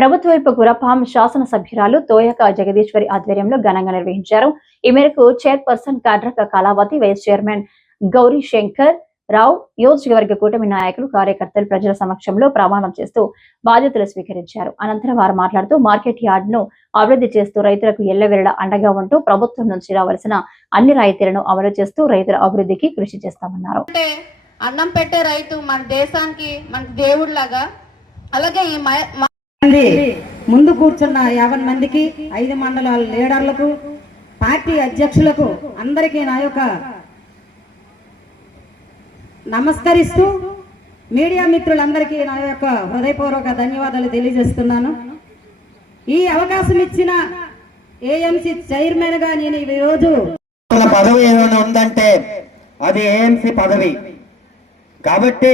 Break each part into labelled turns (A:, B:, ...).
A: ప్రభుత్వ వైపు గురపాం శాసనసభ్యురాలు తోయక జగదీశ్వరి ఆధ్వర్యంలో ఘనంగా నిర్వహించారు. ఈ మేరకు chairperson Kadraka Kalavathi vice chairman Gauri Shankar Rao నియోజకవర్గ కూటమి నాయకులు కార్యకర్తలు ప్రజల సమక్షంలో ప్రమాణం చేస్తూ బాధ్యతలు స్వీకరించారు. అనంతరం వారు మాట్లాడుతూ మార్కెట్ యార్డ్ను అభివృద్ధి చేస్తూ రైతులకు ఎల్లవేళ అండగా ఉంటూ ప్రభుత్వం నుంచి రావాల్సిన అన్ని రాయితీలను అమలు చేస్తూ రైతుల అభివృద్ధికి కృషి చేస్తామన్నారు.
B: అన్నం పెట్టే రైతు మన దేశానికి మన దేవుడిలాగా అలాగే ఈ మ-
C: మంది ముందు కూర్చున్న యాభై మందికి ఐదు మండలాల లీడర్లకు పార్టీ అధ్యక్షులకు అందరికీ నా యొక్క నమస్కరిస్తూ మీడియా మిత్రులందరికీ నా యొక్క హృదయపూర్వక ధన్యవాదాలు తెలియజేస్తున్నాను. ఈ అవకాశం ఇచ్చిన ఏఎంసీ చైర్మన్గా నేను ఈ రోజు
D: పదవి ఏమైనా ఉందంటే అది ఏఎంసీ పదవి. కాబట్టి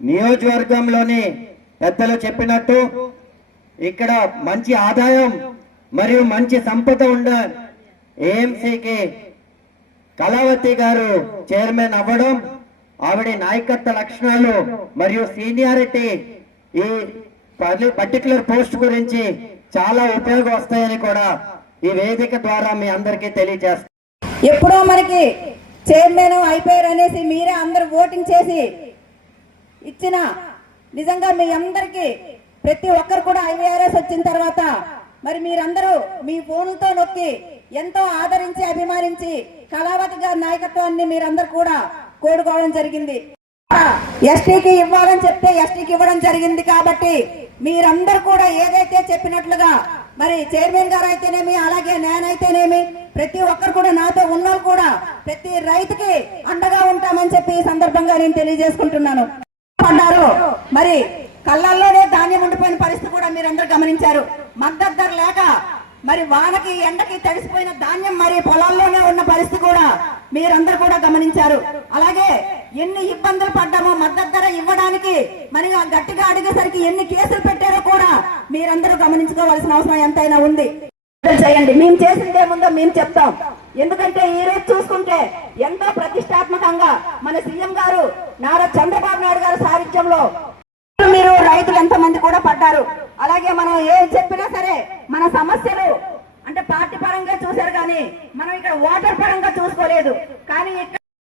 D: నియోజకవర్గంలోని పెద్దలు చెప్పినట్టు ఇక్కడ మంచి ఆదాయం మరియు మంచి సంపద ఉండ ఏఎంసీకి కళావతి గారు చైర్మన్ అవ్వడం ఆవిడ నాయకత్వ లక్షణాలు మరియు సీనియారిటీ ఈ పర్టికులర్ పోస్ట్ గురించి చాలా ఉపయోగం వస్తాయని కూడా ఈ వేదిక ద్వారా మీ అందరికీ తెలియజేస్తాం
C: ఎప్పుడో మనకి చైర్మన్ అయిపోయారు అనేసి మీరే అందరు ఓటింగ్ చేసి ఇచ్చిన నిజంగా మీ అందరికి ప్రతి ఒక్కరు కూడా ఐవీఆర్ఎస్ వచ్చిన తర్వాత మరి మీరందరూ మీ ఫోన్లతో నొక్కి ఎంతో ఆదరించి అభిమానించి కళావతి గారి నాయకత్వాన్ని మీరందరూ కూడా కోరుకోవడం జరిగింది. ఎస్టీకి ఇవ్వాలని చెప్తే ఎస్టీకి ఇవ్వడం జరిగింది కాబట్టి మీరందరూ కూడా ఏదైతే చెప్పినట్లుగా మరి చైర్మన్ గారు అయితేనేమి అలాగే నేనైతేనేమి ప్రతి ఒక్కరు కూడా నాతో ఉన్నోళ్ళు కూడా ప్రతి రైతుకి అండగా ఉంటామని చెప్పి ఈ సందర్భంగా నేను తెలియజేసుకుంటున్నాను. పడ్డారు మరి కళ్ళల్లోనే ధాన్యం ఉండిపోయిన పరిస్థితి కూడా మీరందరూ గమనించారు. మద్దతు ధర లేక మరి వానకి ఎండకి తడిసిపోయిన ధాన్యం మరి పొలాల్లోనే ఉన్న పరిస్థితి కూడా మీరందరూ కూడా గమనించారు. అలాగే ఎన్ని ఇబ్బందులు పడ్డామో మద్దతు ధర ఇవ్వడానికి మరి గట్టిగా అడిగేసరికి ఎన్ని కేసులు పెట్టారో కూడా మీరందరూ గమనించుకోవాల్సిన అవసరం ఎంతైనా ఉంది. చేయండి. మేము చేసిందే ముందో మేము చెప్తాం. ఎందుకంటే ఈ రోజు చూసుకుంటే ఎంతో ప్రతిష్టాత్మకంగా మన సీఎం గారు నారా చంద్రబాబు నాయుడు గారు దేశంలో మీరు రైతులు ఎంతమంది కూడా పడ్డారు అలాగే మనం ఏం చెప్పినా సరే మన సమస్యలు అంటే పార్టీ పరంగా చూశారు కానీ మనం ఇక్కడ ఓటర్ పరంగా చూసుకోలేదు కానీ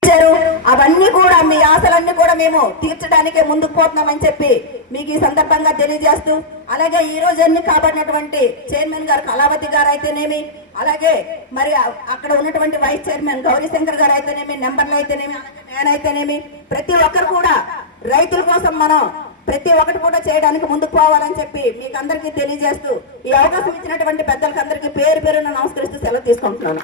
C: ఇచ్చారు. అవన్నీ కూడా మీ ఆశలన్నీ కూడా మేము తీర్చడానికే ముందుకు పోతున్నామని చెప్పి మీకు ఈ సందర్భంగా తెలియజేస్తూ అలాగే ఈ రోజు ఎన్ని కాబడినటువంటి చైర్మన్ గారు కళావతి గారు అయితేనేమి అలాగే మరి అక్కడ ఉన్నటువంటి వైస్ చైర్మన్ గౌరీశంకర్ గారు అయితేనేమి నెంబర్లు అయితేనేమి అలాగే నేనైతేనేమి ప్రతి ఒక్కరు కూడా రైతుల కోసం మనం ప్రతి ఒక్కటి కూడా చేయడానికి ముందుకు పోవాలని చెప్పి మీకు అందరికీ తెలియజేస్తూ ఈ అవకాశం ఇచ్చినటువంటి పెద్దలకు అందరికీ పేరు పేరున నమస్కరిస్తూ సెలవు తీసుకుంటున్నాను.